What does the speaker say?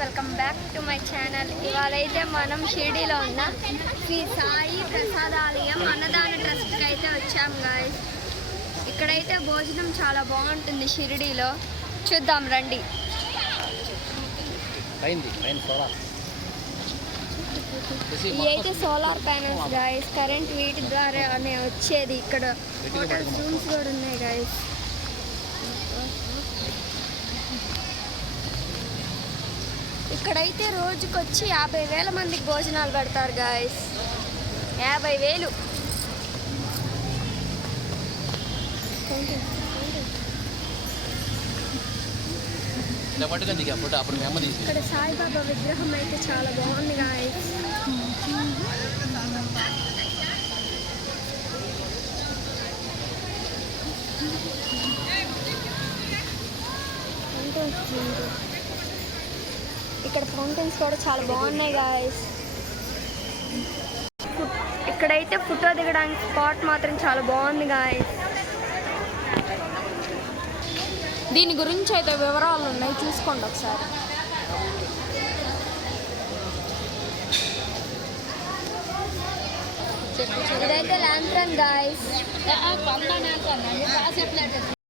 Welcome back to my channel. ఇవాళ అయితే మనం షిరిడీలో ఉన్న శ్రీ సాయి ప్రసాదాలయం అన్నదాన ట్రస్ట్కి అయితే వచ్చాం గాయస్ ఇక్కడైతే భోజనం చాలా బాగుంటుంది షిరిడీలో. చూద్దాం రండి. పైన సోలార్. ఇవి అయితే సోలార్ ప్యానల్స్ గాయస్ కరెంట్ వీటి ద్వారానే వచ్చేది ఇక్కడ. హోటల్స్ రూమ్స్ కూడా ఉన్నాయి గాయస్ ఇక్కడైతే రోజుకొచ్చి యాభై వేల మందికి భోజనాలు పెడతారు గాయస్ యాభై వేలు. ఇక్కడ సాయిబాబా విగ్రహం అయితే చాలా బాగుంది గాయస్ ఇక్కడ ఫౌంటైన్స్ కూడా చాలా బాగున్నాయి గాయస్ ఇక్కడైతే ఫోటో దిగడానికి స్పాట్ మాత్రం చాలా బాగుంది గాయస్ దీని గురించి అయితే వివరాలు ఉన్నాయి చూసుకోండి ఒకసారి. ఇదైతే ల్యాంథ్రన్ గాయస్